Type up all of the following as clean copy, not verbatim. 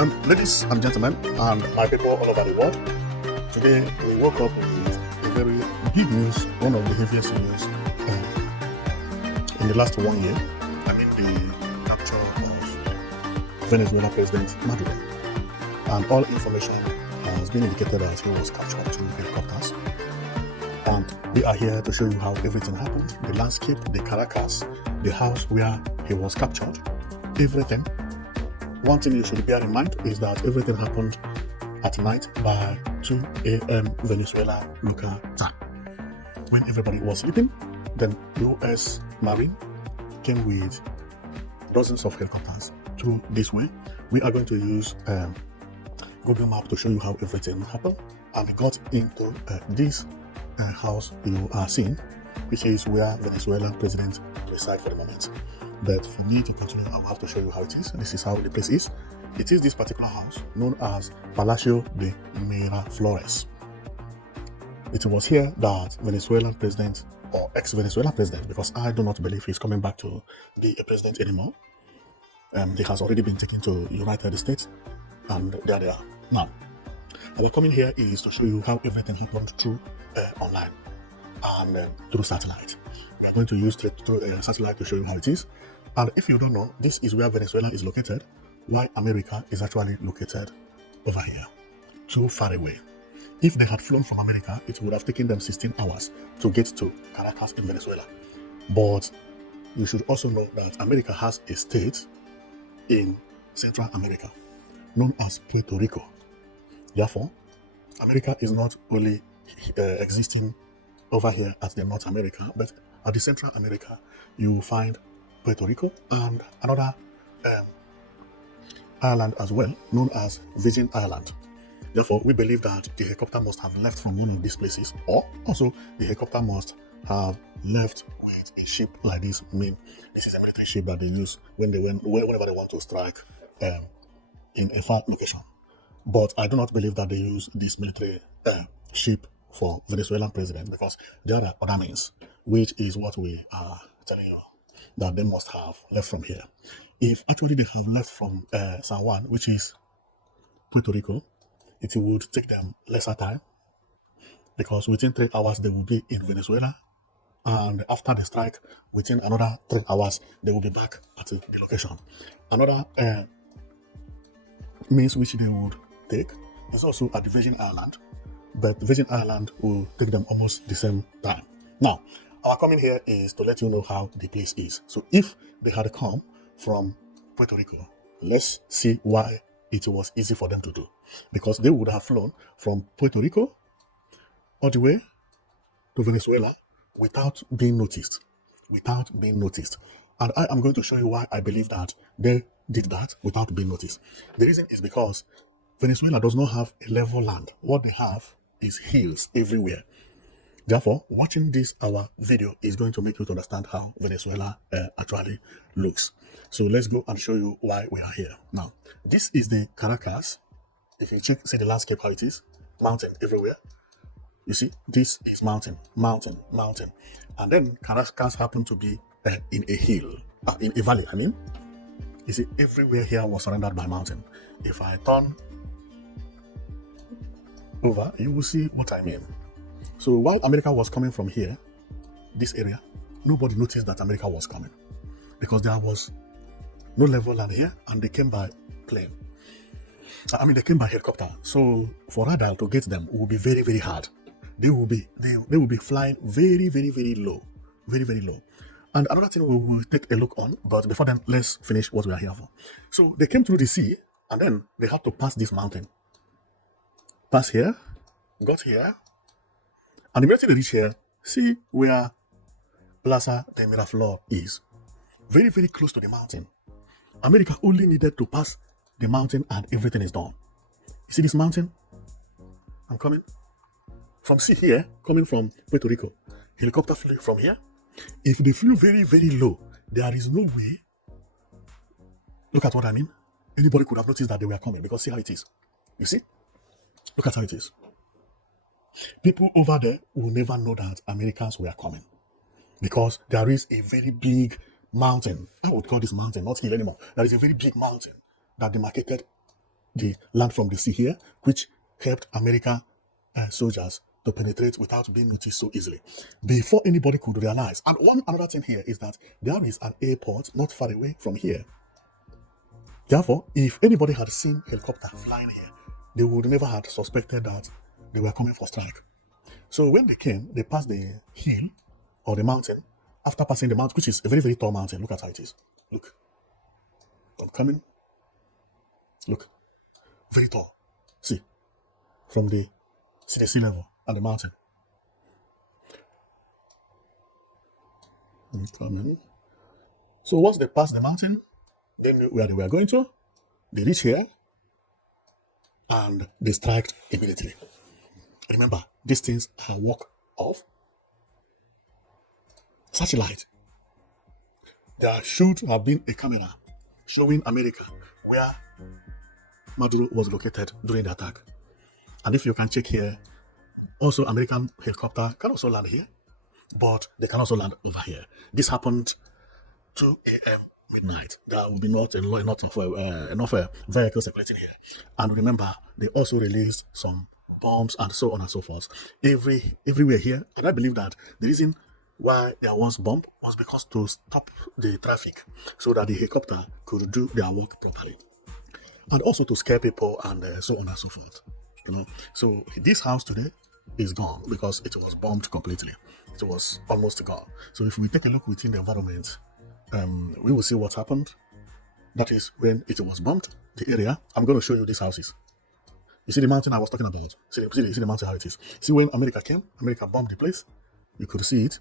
Ladies and gentlemen, and my people all over the world, today we woke up with a very big news, one of the heaviest news in the last 1 year. I mean, the capture of Venezuela President Maduro. And all information has been indicated that he was captured through helicopters. And we are here to show you how everything happened, the landscape, the Caracas, the house where he was captured, everything. One thing you should bear in mind is that everything happened at night by 2 a.m. Venezuela local time. When everybody was sleeping, then US Marine came with dozens of helicopters through this way. We are going to use Google Map to show you how everything happened. And we got into this house you are seeing, which is where Venezuelan president resides for the moment. But for me to continue, I will have to show you how it is. This is how the place is. It is this particular house known as Palacio de Miraflores. It was here that Venezuelan president, or ex-Venezuelan president, because I do not believe he's coming back to be a president anymore. He has already been taken to United States, and there they are now. Our coming here is to show you how everything happened through online and through satellite. We are going to use satellite to show you how it is. And if you don't know, this is where Venezuela is located, while America is actually located over here, too far away. If they had flown from America, it would have taken them 16 hours to get to Caracas in Venezuela. But you should also know that America has a state in Central America known as Puerto Rico. Therefore, America is not only existing over here at the North America, but at the Central America, you will find Puerto Rico and another island as well, known as Virgin Island. Therefore, we believe that the helicopter must have left from one of these places, or also the helicopter must have left with a ship like this. I mean, this is a military ship that they use whenever they want to strike in a far location. But I do not believe that they use this military ship for Venezuelan president, because there are other means, which is what we are telling you, that they must have left from here. If actually they have left from San Juan, which is Puerto Rico, it would take them lesser time, because within 3 hours they will be in Venezuela, and after the strike, within another 3 hours they will be back at the location. Another means which they would take is also at the Virgin Island, but the Virgin Island will take them almost the same time. Now, our coming here is to let you know how the place is. So if they had come from Puerto Rico, let's see why it was easy for them to do. Because they would have flown from Puerto Rico all the way to Venezuela without being noticed. And I am going to show you why I believe that they did that without being noticed. The reason is because Venezuela does not have a level land. What they have is hills everywhere. Therefore, watching this our video is going to make you to understand how Venezuela actually looks. So let's go and show you why we are here. Now, this is the Caracas. If you see the landscape, how it is, mountain everywhere. You see, this is mountain. And then Caracas happen to be in a hill, in a valley, I mean. You see, everywhere here was surrounded by mountain. If I turn over, you will see what I mean. So while America was coming from here, this area, nobody noticed that America was coming, because there was no level land here, and they came by plane. They came by helicopter. So for radar to get them will be very, very hard. They will be flying very, very, very low, very, very low. And another thing we will take a look on, but before then, let's finish what we are here for. So they came through the sea, and then they had to pass this mountain. Pass here, got here, and immediately they reach here, see where Plaza de Miraflores is. Very, very close to the mountain. America only needed to pass the mountain and everything is done. You see this mountain? I'm coming from sea here, coming from Puerto Rico. Helicopter flew from here. If they flew very, very low, there is no way. Look at what I mean. Anybody could have noticed that they were coming, because see how it is. You see? Look at how it is. People over there will never know that Americans were coming, because there is a very big mountain. I would call this mountain, not hill anymore. There is a very big mountain that demarcated the land from the sea here, which helped America soldiers to penetrate without being noticed so easily. Before anybody could realize. And another thing here is that there is an airport not far away from here. Therefore, if anybody had seen helicopter flying here, they would never have suspected that they were coming for strike. So when they came, they passed the hill or the mountain. After passing the mountain, which is a very, very tall mountain, look at how it is. Look. I'm coming. Look. Very tall. See. From the sea level and the mountain. I'm coming. So once they passed the mountain, they knew where they were going to. They reached here and they striked immediately. Remember, these things are work of satellite. There should have been a camera showing America where Maduro was located during the attack. And if you can check here, also American helicopter can also land here, but they can also land over here. This happened 2 a.m. midnight. There will be not enough vehicles circulating here. And remember, they also released some bombs and so on and so forth. Everywhere here. And I believe that the reason why there was bomb was because to stop the traffic so that the helicopter could do their work properly. And also to scare people and so on and so forth. So this house today is gone because it was bombed completely. It was almost gone. So if we take a look within the environment, we will see what happened. That is when it was bombed, the area. I'm going to show you these houses. You see the mountain I was talking about? See the mountain, how it is. See when America came, America bombed the place. You could see it.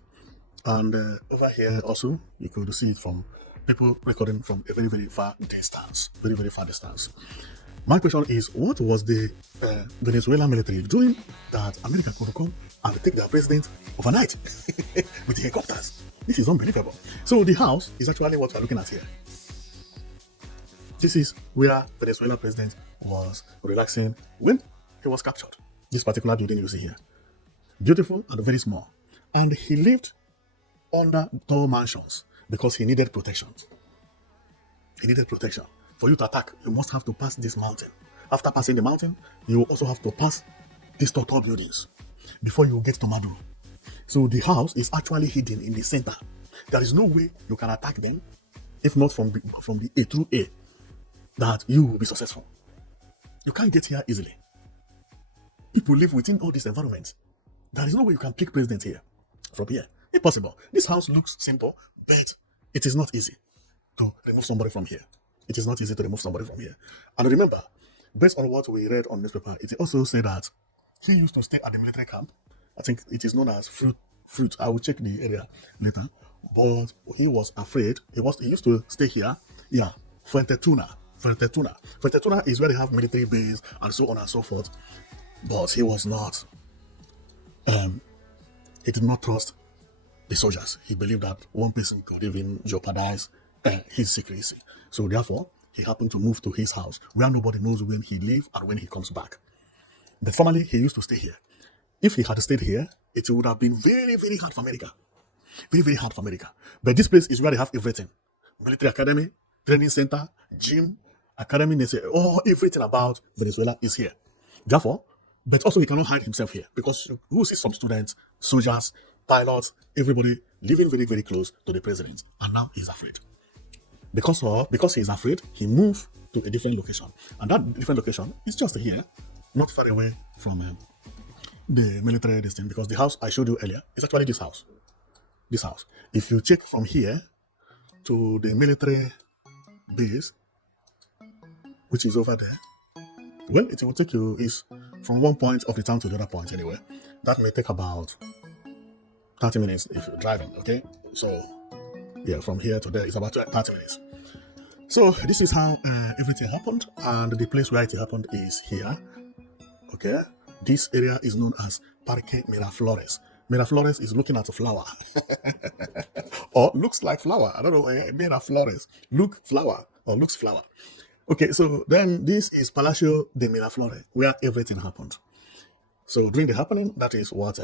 And over here also, you could see it from people recording from a very, very far distance. Very, very far distance. My question is, what was the Venezuelan military doing that America could come and take their president overnight with helicopters? This is unbelievable. So the house is actually what we're looking at here. This is where Venezuela president was relaxing when he was captured. This particular building you see here. Beautiful and very small. And he lived under tall mansions because he needed protection. He needed protection. For you to attack, you must have to pass this mountain. After passing the mountain, you also have to pass these tall buildings before you get to Maduro. So the house is actually hidden in the center. There is no way you can attack them, if not from the A through A, that you will be successful. You can't get here easily. People live within all these environments. There is no way you can pick president here, from here. Impossible. This house looks simple, but it is not easy to remove somebody from here. It is not easy to remove somebody from here. And remember, based on what we read on newspaper, it also said that he used to stay at the military camp. I think it is known as Fruit. I will check the area later. But he was afraid. He used to stay here. Yeah, Fuentetuna is where they have military base and so on and so forth. But he was not. He did not trust the soldiers. He believed that one person could even jeopardize his secrecy. So therefore, he happened to move to his house where nobody knows when he leaves and when he comes back. But formerly, he used to stay here. If he had stayed here, it would have been very, very hard for America. Very, very hard for America. But this place is where they have everything. Military academy, training center, gym, academy, everything about Venezuela is here. Therefore, but also he cannot hide himself here because you will see some students, soldiers, pilots, everybody living very, very close to the president. And now he's afraid. Because he's afraid, he moved to a different location. And that different location is just here, not far away from the military distance. Because the house I showed you earlier is actually this house. This house. If you check from here to the military base, which is over there, well, it will take you is from one point of the town to the other point anyway. That may take about 30 minutes if you're driving, okay? So, yeah, from here to there, it's about 30 minutes. So, this is how everything happened, and the place where it happened is here, okay? This area is known as Parque Miraflores. Miraflores is looking at a flower. Or looks like flower. I don't know, Miraflores. Look flower, or looks flower. Okay, so then this is Palacio de Miraflores, where everything happened. So during the happening, that is what...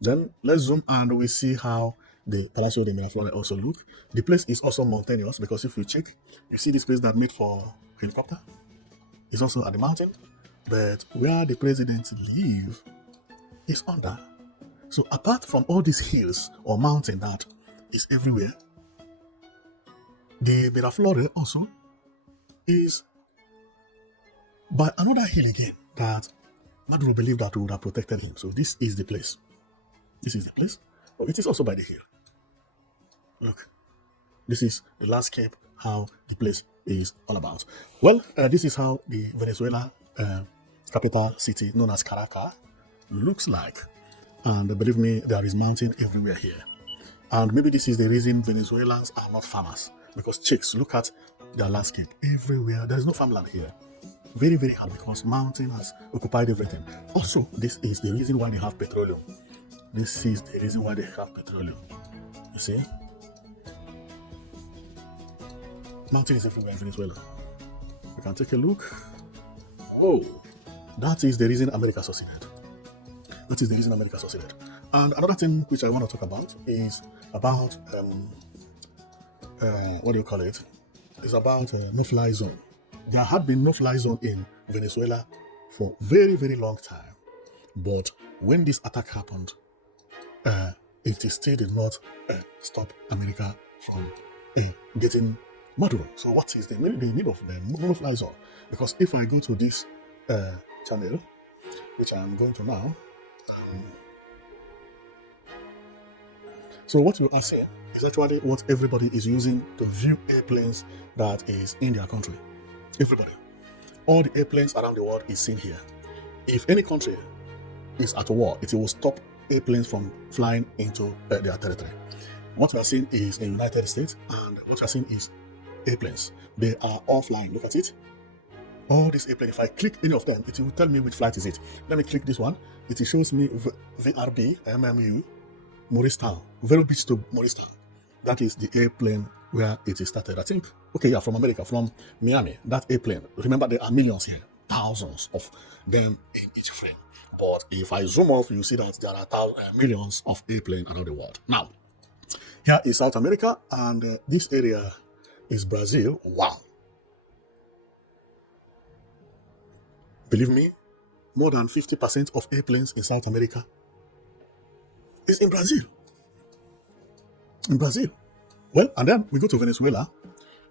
then let's zoom and we see how the Palacio de Miraflores also look. The place is also mountainous because if you check, you see this place that made for helicopter. is also at the mountain, but where the president live is under. So apart from all these hills or mountain that is everywhere, the Miraflores also is by another hill again that Maduro believed that would have protected him. So this is the place. This is the place. But it is also by the hill. Look, this is the landscape, how the place is all about. Well, this is how the Venezuela capital city known as Caracas looks like. And believe me, there is mountain everywhere here. And maybe this is the reason Venezuelans are not farmers. Because chicks, look at their landscape everywhere. There is no farmland here. Very, very hard because mountain has occupied everything. Also, this is the reason why they have petroleum. This is the reason why they have petroleum. You see? Mountain is everywhere in Venezuela. We can take a look. Whoa! That is the reason America succeeded. That is the reason America succeeded. And another thing which I want to talk about is about what do you call it? It's about no-fly zone. There had been no-fly zone in Venezuela for very, very long time. But when this attack happened, it still did not stop America from getting Maduro. So what is the need of the no-fly zone? Because if I go to this channel, which I'm going to now, so what you are saying is actually what everybody is using to view airplanes that is in their country. Everybody. All the airplanes around the world is seen here. If any country is at war, it will stop airplanes from flying into their territory. What we are seeing is in the United States, and what we are seeing is airplanes. They are all flying. Look at it. All these airplanes, if I click any of them, it will tell me which flight is it. Let me click this one. It shows me VRB, MMU, Morristown, Vero Beach to Morristown. That is the airplane where it is started. I think, okay, yeah, from America, from Miami, that airplane. Remember, there are millions here, thousands of them in each frame. But if I zoom off, you see that there are millions of airplanes around the world. Now, here is South America, and this area is Brazil. Wow. Believe me, more than 50% of airplanes in South America is in Brazil. In Brazil. Well, and then we go to Venezuela.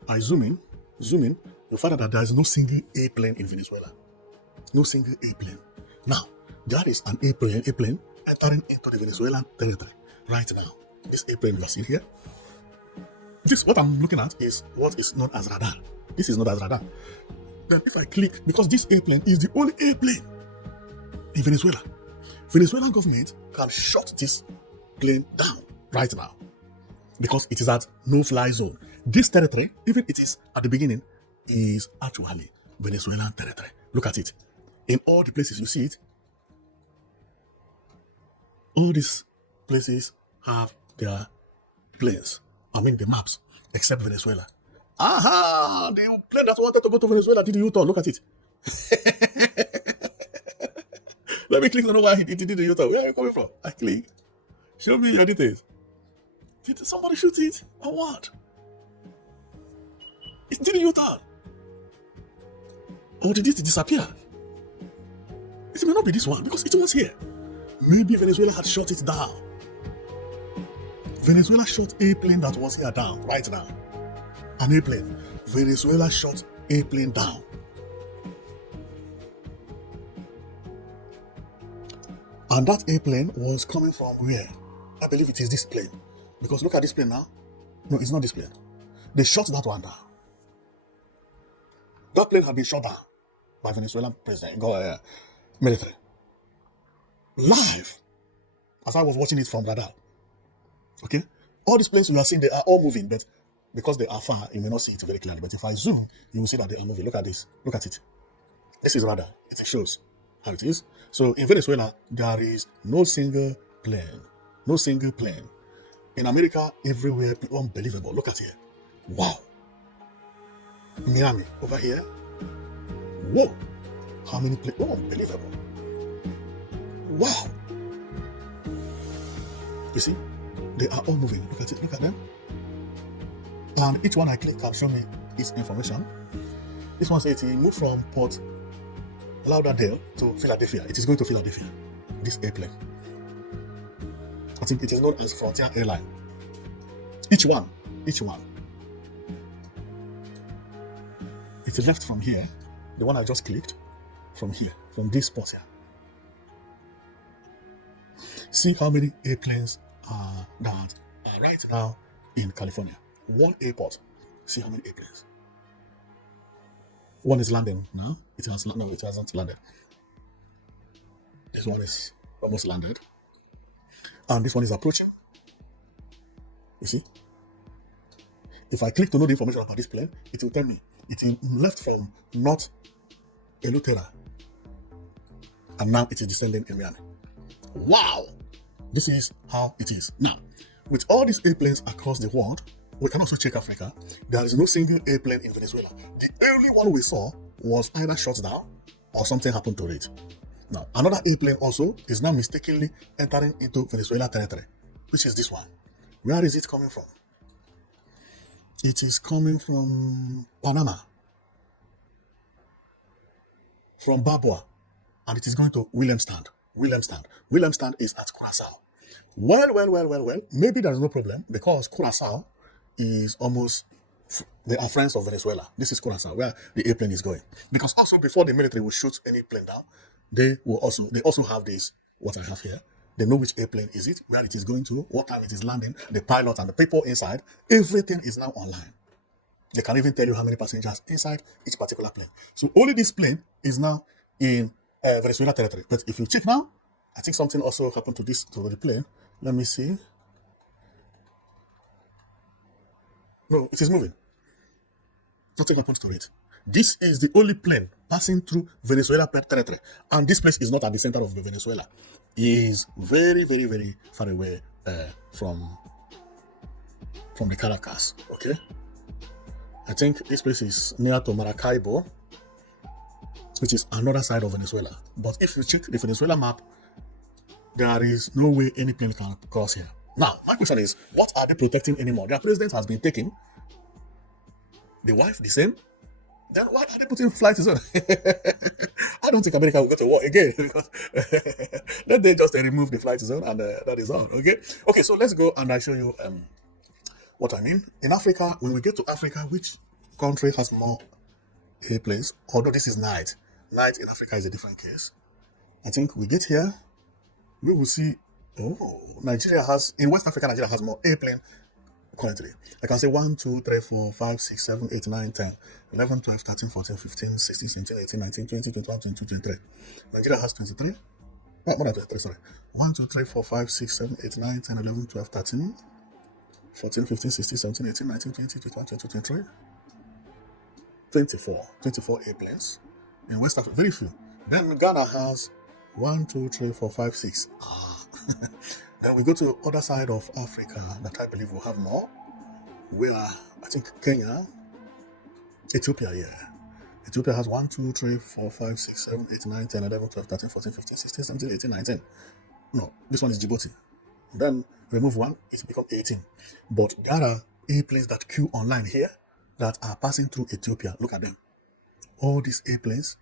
I zoom in, you find out that there is no single airplane in Venezuela. No single airplane. Now, there is an airplane entering into the Venezuelan territory right now. This airplane you are seeing here. This, what I'm looking at, is what is known as radar. This is known as radar. Then if I click, because this airplane is the only airplane in Venezuela, Venezuelan government can shut this plane down right now because it is at no-fly zone. This territory, even it is at the beginning, is actually Venezuelan territory. Look at it. In all the places you see it, all these places have their planes. I mean the maps, except Venezuela. Aha! The plane that wanted to go to Venezuela did the U-turn. Look at it. Let me click to know why he did the U-turn. Where are you coming from? I click. Show me your details. Did somebody shoot it or what? It did the U-turn. Or did it disappear? It may not be this one because it was here. Maybe Venezuela had shot it down. Venezuela shot a plane that was here down right now. An airplane. Venezuela shot a plane down. And that airplane was coming from where? I believe it is this plane. Because look at this plane now. No, it's not this plane. They shot that one down. That plane had been shot down by Venezuelan president, military. Live. As I was watching it from radar. Okay? All these planes you are seeing, they are all moving, but because they are far, you may not see it very clearly. But if I zoom, you will see that they are moving. Look at this. Look at it. This is radar. It shows how it is. So in Venezuela, there is no single plane. No single plane. In America, everywhere, unbelievable. Look at here. Wow. Miami, over here. Whoa. How many planes? Oh, unbelievable. Wow. You see? They are all moving. Look at it. Look at them. And each one I click can show me its information. This one says it moved from Port Lauderdale to Philadelphia. It is going to Philadelphia. This airplane. I think it is known as Frontier Airline. Each one. It left from here. The one I just clicked. From here. From this spot here. See how many airplanes that are right now in California. One airport. See how many airplanes. One is landing now. It hasn't landed. This one is almost landed. And this one is approaching. You see? If I click to know the information about this plane, it will tell me it left from North Eleuthera. And now it is descending in Miami. Wow! This is how it is. Now, with all these airplanes across the world, we can also check Africa. There is no single airplane in Venezuela. The only one we saw was either shot down or something happened to it. Now, another airplane also is now mistakenly entering into Venezuela territory, which is this one. Where is it coming from? It is coming from Panama, from Babua, and it is going to Williamstown. Williamstown is at Curacao. Well. Maybe there is no problem because Curacao is almost, they are friends of Venezuela. This is Curacao, where the airplane is going. Because also before the military will shoot any plane down, they also have this, what I have here. They know which airplane is it, where it is going to, what time it is landing, the pilot and the people inside. Everything is now online. They can even tell you how many passengers inside each particular plane. So only this plane is now in Venezuela territory. But if you check now, I think something also happened to the plane. Let me see. No, it is moving. Nothing happens to it. This is the only plane passing through Venezuela territory. And this place is not at the center of Venezuela. It is very, very, very far away from the Caracas. Okay? I think this place is near to Maracaibo, which is another side of Venezuela. But if you check the Venezuela map, there is no way any plane can cross here. Now, my question is, what are they protecting anymore? Their president has been taken. The wife, the same. Then why are they putting flights on? I don't think America will go to war again. Because let them just remove the flight zone and that is all. Okay, so let's go and I show you what I mean. In Africa, when we get to Africa, which country has more airplanes? Although this is night. Night in Africa is a different case. I think we get here, we will see, in West Africa, Nigeria has more airplane currently. I can say 1, 2, 3, 4, 5, 6, 7, 8, 9, 10, 11, 12, 13, 14, 15, 16, 17, 18, 19, 20, 21, 22, 23. Nigeria has 23. No, more than 23, sorry. 1, 2, 3, 4, 5, 6, 7, 8, 9, 10, 11, 12, 13, 14, 15, 16, 17, 18, 19, 20, 21, 22, 23. 24 airplanes. In West Africa, very few. Then Ghana has 1, 2, 3, 4, 5, 6. Then we go to the other side of Africa that I believe will have more. Where I think Kenya, Ethiopia, Ethiopia has 1, 2, 3, 4, 5, 6, 7, 8, 9, 10, 11, 12, 13, 14, 15, 16, 17, 18, 19. No, this one is Djibouti. Then remove one, it becomes 18. But there are airplanes that queue online here that are passing through Ethiopia. Look at them. All these airplanes.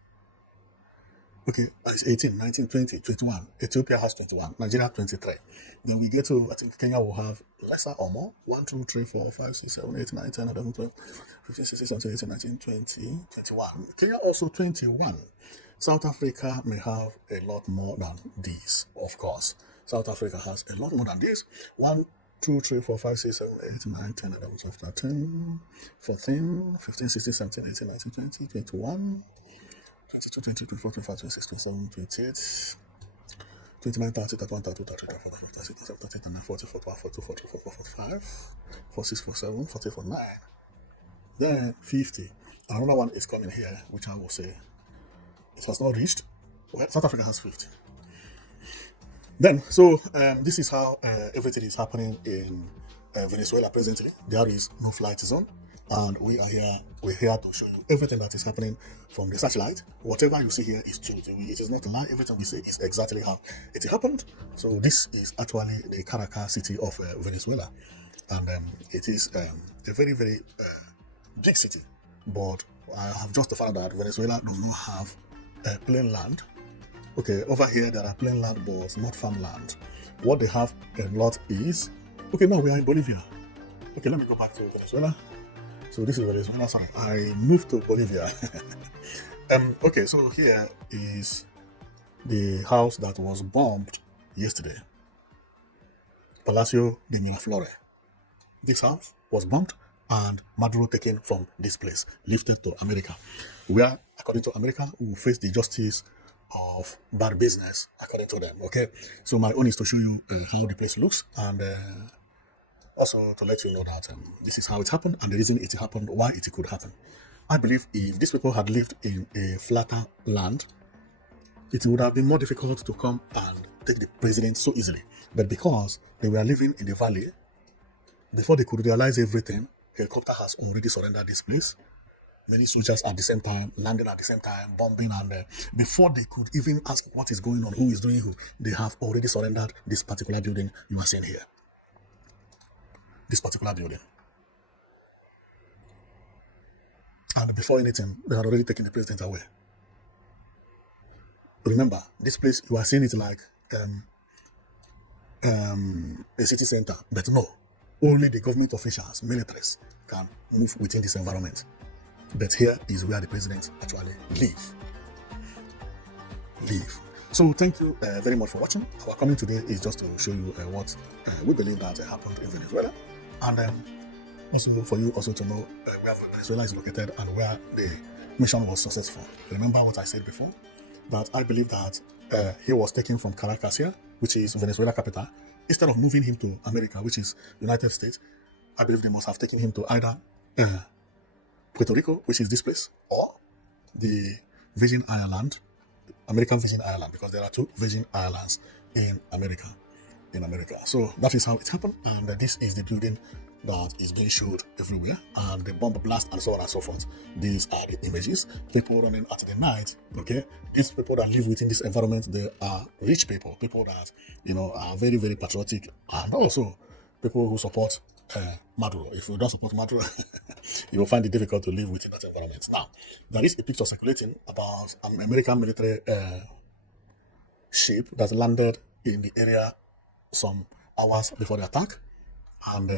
Okay, it's 18, 19, 20, 21. Ethiopia has 21. Nigeria 23. Then we get to, I think Kenya will have lesser or more. 1, 2, 3, 4, 5, 6, 7, 8, 9, 10, 11, 12, 15, 16, 17, 18, 19, 20, 21. Kenya also 21. South Africa may have a lot more than these, of course. South Africa has a lot more than this. 1, 2, 3, 4, 5, 6, 7, 8, 9, 10, 11, 12, 13, 14, 15, 16, 17, 18, 19, 20, 21, 22, 23, 24, 25, 26, 27, 28, 29, 30, 31, 32, 33, 34, 35, 36, 37, 38, 39, 40, 41, 42, 43, 44, 45, 46, 47, 48, 49. Then 50. Another one is coming here, which I will say it has not reached. Well, South Africa has 50. Then, so this is how everything is happening in Venezuela presently. There is no flight zone, and we're here to show you everything that is happening from the satellite. Whatever you see here is true. It is not a lie. Everything we say is exactly how it happened. So this is actually the Caracas city of Venezuela, and it is a very, very big city. But I have just found out that Venezuela does not have plain land. Okay, over here there are plain land, but not farmland. What they have a lot is, okay, now we are in Bolivia. Okay, let me go back to Venezuela. So this is Venezuela. Sorry, I moved to Bolivia. Okay, so here is the house that was bombed yesterday, Palacio de Miraflores. This house was bombed and Maduro taken from this place, lifted to America, where, according to America, we will face the justice of bad business, according to them. Okay, so my own is to show you how the place looks, and also to let you know that this is how it happened and the reason it happened, why it could happen. I believe if these people had lived in a flatter land, it would have been more difficult to come and take the president so easily. But because they were living in the valley, before they could realize everything, helicopter has already surrendered this place. Many soldiers at the same time, landing at the same time, bombing, and before they could even ask what is going on, who is doing who, they have already surrendered this particular building you are seeing here. This particular building. And before anything, they had already taken the president away. Remember, this place, you are seeing it like a city center, but no, only the government officials, militaries, can move within this environment. But here is where the president actually live. So thank you very much for watching. Our coming today is just to show you what we believe that happened in Venezuela, and also for you also to know where Venezuela is located and where the mission was successful. Remember what I said before, that I believe that he was taken from Caracas here, which is Venezuela capital. Instead of moving him to America, which is United States, I believe they must have taken him to either Puerto Rico, which is this place, or the Virgin Island, American Virgin Island, because there are two Virgin Islands in America. So that is how it happened, and this is the building that is being showed everywhere, and the bomb blast and so on and so forth. These are the images. People running at the night. Okay, these people that live within this environment, they are rich people that are very, very patriotic, and also people who support Maduro. If you don't support Maduro, you will find it difficult to live within that environment. Now, there is a picture circulating about an American military ship that landed in the area some hours before the attack, and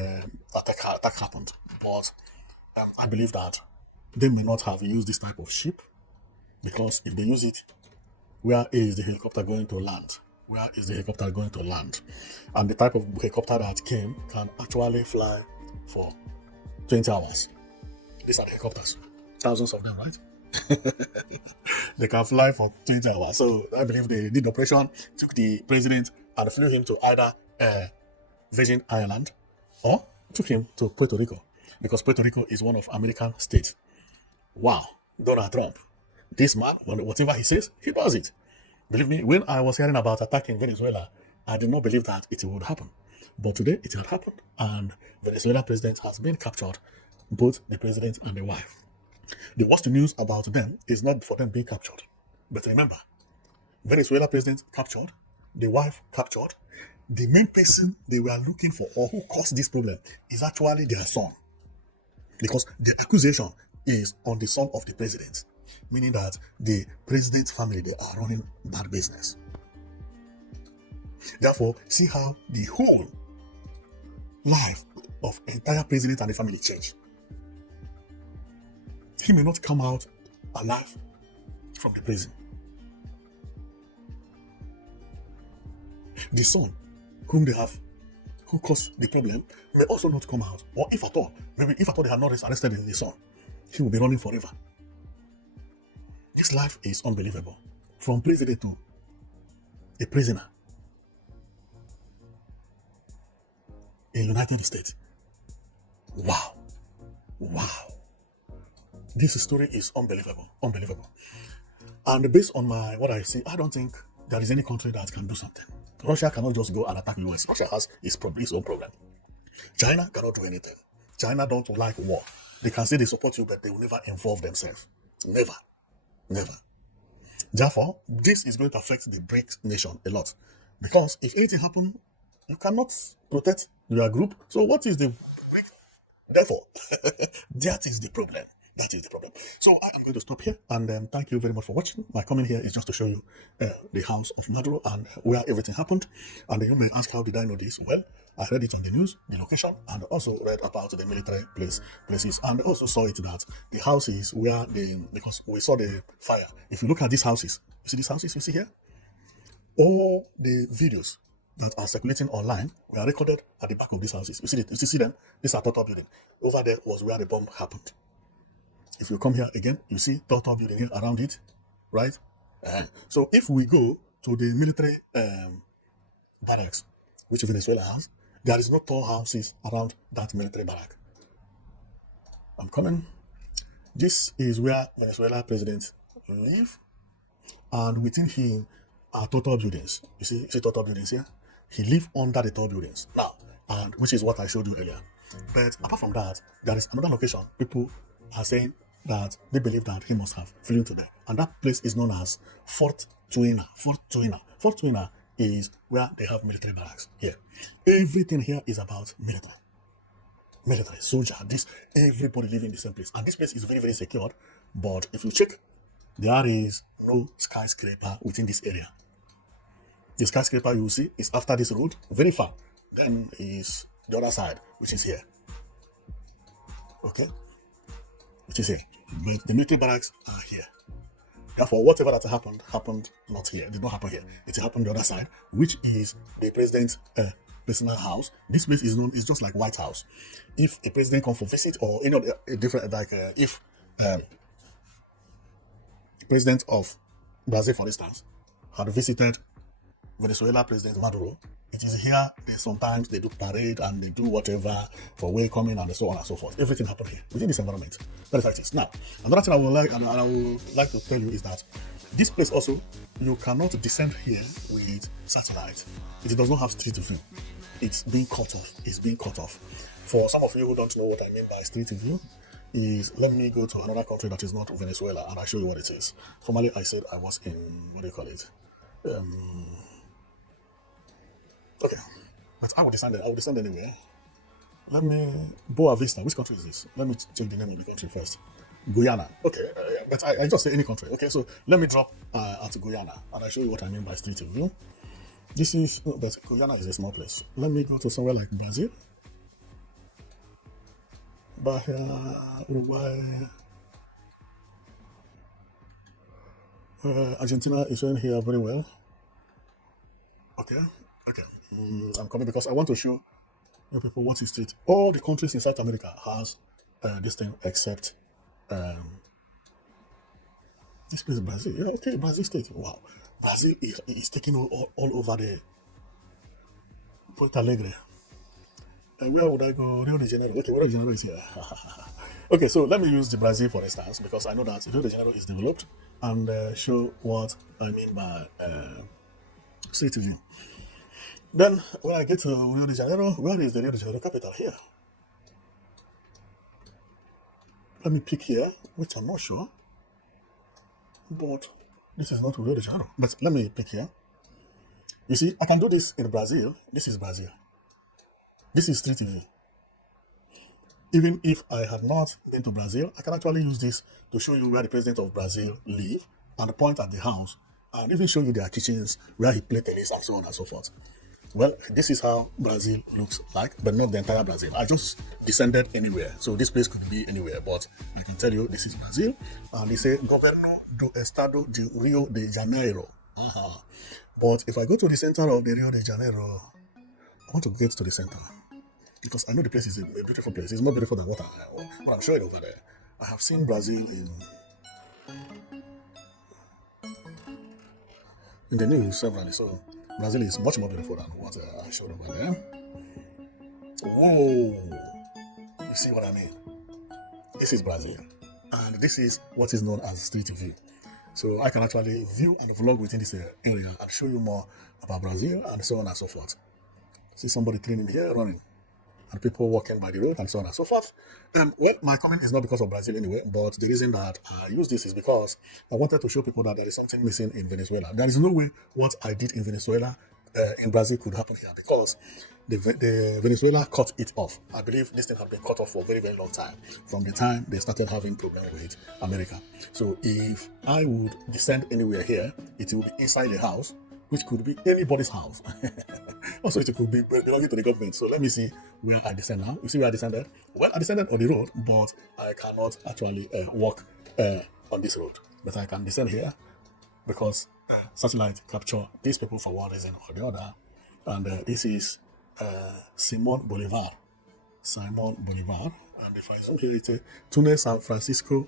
attack happened. But I believe that they may not have used this type of ship, because if they use it, where is the helicopter going to land? Where is the helicopter going to land? And the type of helicopter that came can actually fly for 20 hours. These are the helicopters, thousands of them, right? They can fly for 20 hours. So I believe they did the operation, took the president and flew him to either Virgin Island or took him to Puerto Rico, because Puerto Rico is one of American states. Wow, Donald Trump. This man, whatever he says, he does it. Believe me, when I was hearing about attack in Venezuela, I did not believe that it would happen. But today it had happened, and Venezuela president has been captured, both the president and the wife. The worst news about them is not for them being captured. But remember, Venezuela president captured, the wife captured. The main person they were looking for, or who caused this problem, is actually their son. Because the accusation is on the son of the president, meaning that the president's family, they are running bad business. Therefore, see how the whole life of entire president and the family changed. He may not come out alive from the prison. The son whom they have, who caused the problem, may also not come out. Or if at all, maybe if at all they had not arrested the son, he will be running forever. This life is unbelievable. From president to a prisoner in United States. Wow. This story is unbelievable. And based on what I see, I don't think there is any country that can do something. Russia cannot just go and attack US. Russia has its own problem. China cannot do anything. China don't like war. They can say they support you, but they will never involve themselves. Never. Therefore, this is going to affect the BRICS nation a lot. Because if anything happens, you cannot protect your group. So what is the BRICS? Therefore, that is the problem. That is the problem. So I am going to stop here, and thank you very much for watching. My comment here is just to show you the house of Maduro and where everything happened. And you may ask, how did I know this? Well, I read it on the news, the location, and also read about the military places, and also saw it that the houses where because we saw the fire. If you look at these houses, you see these houses you see here? All the videos that are circulating online were recorded at the back of these houses. You see it? You see them? These are total building. Over there was where the bomb happened. If you come here again, you see total building here around it, right? So if we go to the military barracks, which Venezuela has, there is no tall houses around that military barrack. I'm coming. This is where Venezuela presidents live, and within him are total buildings. You see total buildings here? He lives under the tall buildings now, and which is what I showed you earlier. But apart from that, there is another location. People are saying that they believe that he must have flown to there, and that place is known as Fort Tuina. Fort Tuina. Fort Tuina is where they have military barracks here. Everything here is about military, soldier, this, everybody living in the same place. And this place is very, very secured. But if you check, there is no skyscraper within this area. The skyscraper you will see is after this road, very far. Then is the other side, which is here. Okay? Which is here. But the military barracks are here. Therefore, whatever that happened not here. It did not happen here. It happened the other side, which is the president's personal house. This place is known, it's just like White House. If a president comes for visit, or any other different, like if president of Brazil, for instance, had visited Venezuela President Maduro, it is here. Sometimes they do parade and they do whatever for welcoming and so on and so forth. Everything happened here within this environment. That is how it is. Now, another thing I would like to tell you is that this place also, you cannot descend here with satellite. It does not have street view. It's being cut off. It's being cut off. For some of you who don't know what I mean by street view, is let me go to another country that is not Venezuela and I'll show you what it is. Formerly, I said I was in, what do you call it? Okay, but I will descend anyway. Let me, Boa Vista, which country is this? Let me check the name of the country first. Guyana. Okay, but I just say any country. Okay, so let me drop at Guyana and I'll show you what I mean by street view. This is, but Guyana is a small place. Let me go to somewhere like Brazil. Bahia, Uruguay. Argentina is showing here very well. Okay. I'm coming because I want to show people what is street. All the countries in South America has this thing except this place is Brazil. Yeah, okay, Brazil state. Wow, Brazil is taking all over the Porto Alegre. Where would I go? Rio de Janeiro. Okay, Rio de Janeiro is here. Okay, so let me use the Brazil for instance because I know that Rio de Janeiro is developed and show what I mean by street view. Then, when I get to Rio de Janeiro, where is the Rio de Janeiro capital? Here. Let me pick here, which I'm not sure. But this is not Rio de Janeiro. But let me pick here. You see, I can do this in Brazil. This is Brazil. This is street view. Even if I had not been to Brazil, I can actually use this to show you where the president of Brazil live and point at the house and even show you their kitchens, where he played tennis and so on and so forth. Well, this is how Brazil looks like, but not the entire Brazil. I just descended anywhere. So this place could be anywhere, but I can tell you this is Brazil. And they say, Governo do Estado de Rio de Janeiro. But if I go to the center of the Rio de Janeiro, I want to get to the center. Because I know the place is a beautiful place. It's more beautiful than what I'm showing over there. I have seen Brazil in the news severally. So Brazil is much more beautiful than what I showed over there. Whoa! You see what I mean? This is Brazil. And this is what is known as street view. So I can actually view and vlog within this area and show you more about Brazil and so on and so forth. See somebody cleaning here, running. And people walking by the road and so on and so forth. Well, my comment is not because of Brazil anyway, but the reason that I use this is because I wanted to show people that there is something missing in Venezuela. There is no way what I did in Venezuela in Brazil could happen here because the Venezuela cut it off. I believe this thing had been cut off for a very, very long time from the time they started having problems with America. So if I would descend anywhere here, it will be inside a house, which could be anybody's house. Also, it could be belonging to the government. So let me see where I descend now. You see where I descended? Well, I descended on the road, but I cannot actually walk on this road. But I can descend here because satellite capture these people for one reason or the other. And this is Simon Bolivar. Simon Bolivar. And if I zoom here, it's a Tunnel San Francisco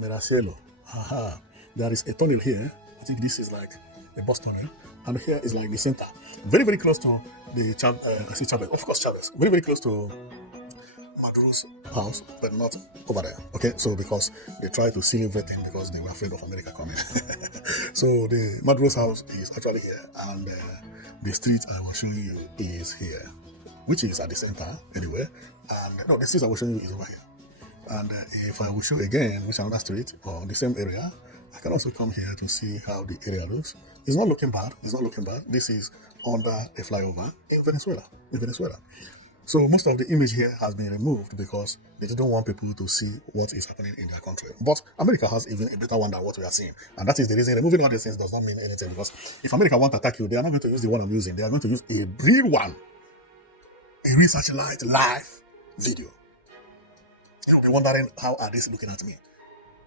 Miracielo. Aha. There is a tunnel here. I think this is like a bus tunnel. And here is like the center. Very, very close to the Chavez. Of course, Chavez. Very, very close to Maduro's house, but not over there. Okay, so because they tried to seal everything because they were afraid of America coming. So the Maduro's house is actually here, and the street I will show you is here, which is at the center anyway. And no, the street I will show you is over here. And if I will show again which another street or the same area, I can also come here to see how the area looks. It's not looking bad. It's not looking bad. This is under a flyover in Venezuela. So most of the image here has been removed because they don't want people to see what is happening in their country. But America has even a better one than what we are seeing. And that is the reason removing all these things does not mean anything, because if America want to attack you, they are not going to use the one I'm using. They are going to use a real one. A real satellite live video. You'll be wondering, how are they looking at me?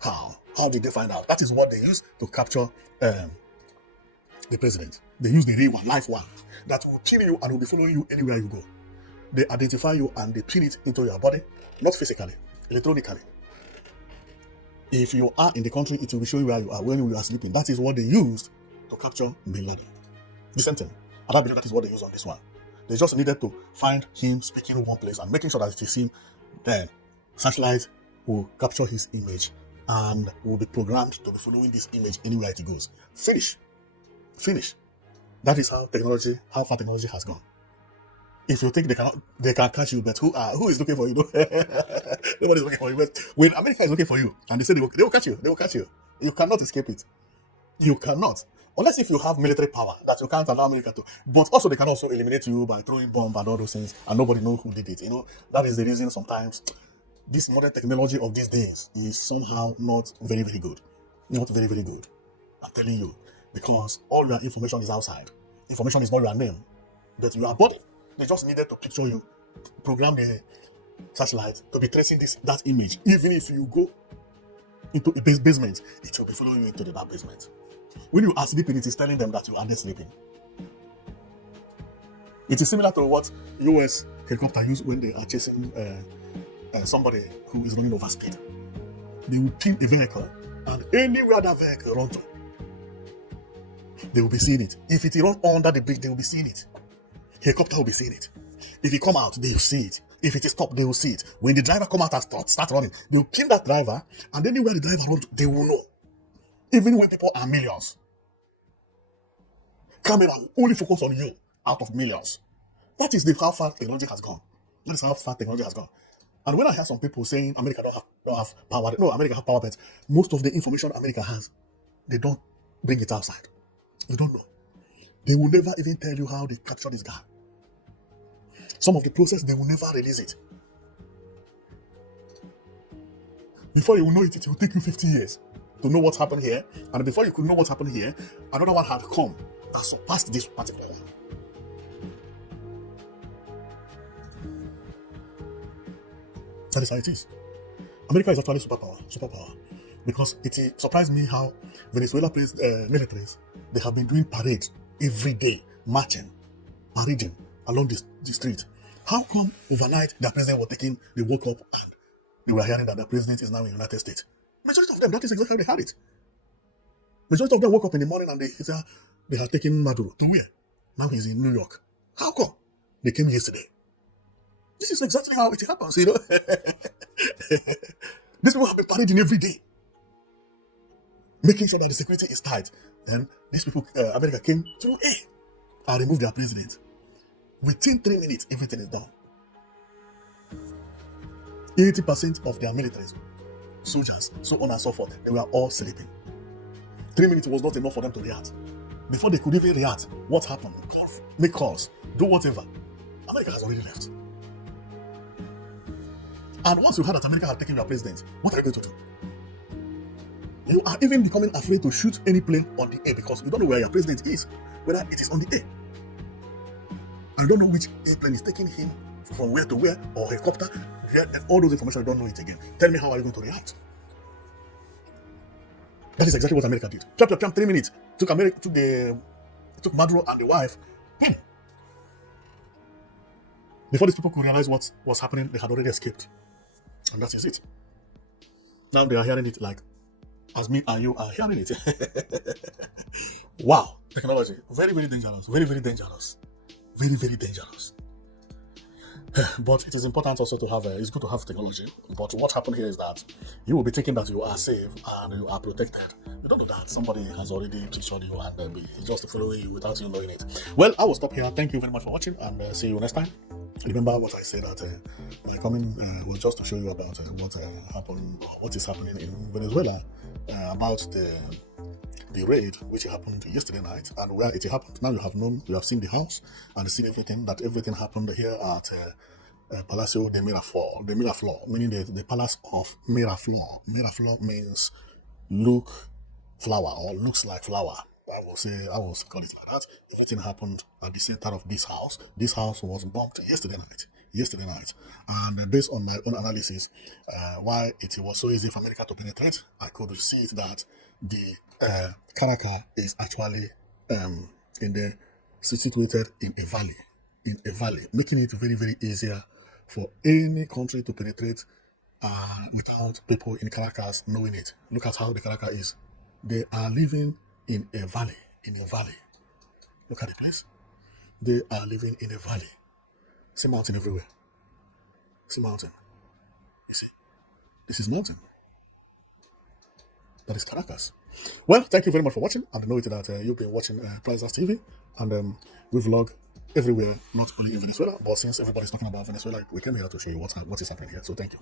How? How did they find out? That is what they use to capture the president. They use the real one, live one, that will kill you and will be following you anywhere you go. They identify you and they pin it into your body, not physically, electronically. If you are in the country, it will be showing where you are when you are sleeping. That is what they used to capture Bin Laden. The same thing. And I believe that is what they used on this one. They just needed to find him speaking in one place and making sure that it is him. Then satellite will capture his image and will be programmed to be following this image anywhere it goes. Finish. That is how far technology has gone. If you think they can catch you, but who is looking for you? Nobody's looking for you. But when America is looking for you, and they say they will catch you, You cannot escape it. You cannot. Unless if you have military power that you can't allow America to. But also they can also eliminate you by throwing bomb and all those things, and nobody knows who did it. That is the reason sometimes this modern technology of these days is somehow not very, very good. Not very, very good. I'm telling you. Because all your information is outside. Information is not your name, but your body. They just needed to picture you, program the satellite to be tracing that image. Even if you go into a basement, it will be following you into that basement. When you are sleeping, it is telling them that you are there sleeping. It is similar to what US helicopter use when they are chasing somebody who is running over speed. They will pin a vehicle, and anywhere that vehicle runs to, they will be seeing it. If it runs under the bridge, they will be seeing it. Helicopter will be seeing it. If it come out, they will see it. If it is stopped, they will see it. When the driver come out and start running, they will pin that driver, and anywhere the driver runs, they will know. Even when people are millions. Camera will only focus on you out of millions. That is how far technology has gone. And when I hear some people saying America don't have power, no, America have power, but most of the information America has, they don't bring it outside. You don't know. They will never even tell you how they capture this guy. Some of the process, they will never release it. Before you will know it, it will take you 50 years to know what's happened here. And before you could know what's happened here, another one had come that surpassed this particular one. That is how it is. America is actually superpower. Because it surprised me how Venezuela militaries, they have been doing parades every day, marching, parading along the street. How come overnight their president they woke up and they were hearing that the president is now in the United States? Majority of them, that is exactly how they had it. Majority of them woke up in the morning and they had taken Maduro to where? Now he's in New York. How come? They came yesterday. This is exactly how it happens, These people have been parading every day, making sure that the security is tight. Then these people, America came through and removed their president. Within 3 minutes, everything is done. 80% of their militaries, soldiers, so on and so forth, they were all sleeping. 3 minutes was not enough for them to react. before they could even react, what happened? Make calls, do whatever. America has already left. And once you heard that America had taken your president, what are you going to do? You are even becoming afraid to shoot any plane on the air because you don't know where your president is, whether it is on the air. And you don't know which airplane is taking him from where to where, or helicopter. All those information, you don't know it again. Tell me, how are you going to react? That is exactly what America did. Chop, 3 minutes. Took Maduro and the wife. Before these people could realize what was happening, they had already escaped. And that is it. Now they are hearing it like, as me and you are hearing it. Wow. Technology. Very, very dangerous. Very, very dangerous. Very, very dangerous. But it is important also to have, it's good to have technology. But what happened here is that you will be thinking that you are safe and you are protected. You don't know that somebody has already pictured you and be just following you without you knowing it. Well, I will stop here. Thank you very much for watching, and see you next time. Remember what I said, that my coming was just to show you about what is happening in Venezuela, about the raid which happened yesterday night, and where it happened. Now you have seen the house and seen everything happened here at Palacio de Miraflor, meaning the palace of Miraflor. Miraflor means looks like flower. I will call it like that. Everything happened at the center of this house. This house was bombed yesterday night. And based on my own analysis, why it was so easy for America to penetrate, I could see it that the Caracas is actually situated in a valley, making it very, very easier for any country to penetrate without people in Caracas knowing it. Look at how the Caracas is. They are living in a valley. Look at the place. They are living in a valley. See mountain everywhere. See mountain. You see, this is mountain. That is Caracas. Well, thank you very much for watching. And I know that you've been watching Prizers TV, and we vlog everywhere, not only in Venezuela, but since everybody's talking about Venezuela, we came here to show you what is happening here. So thank you.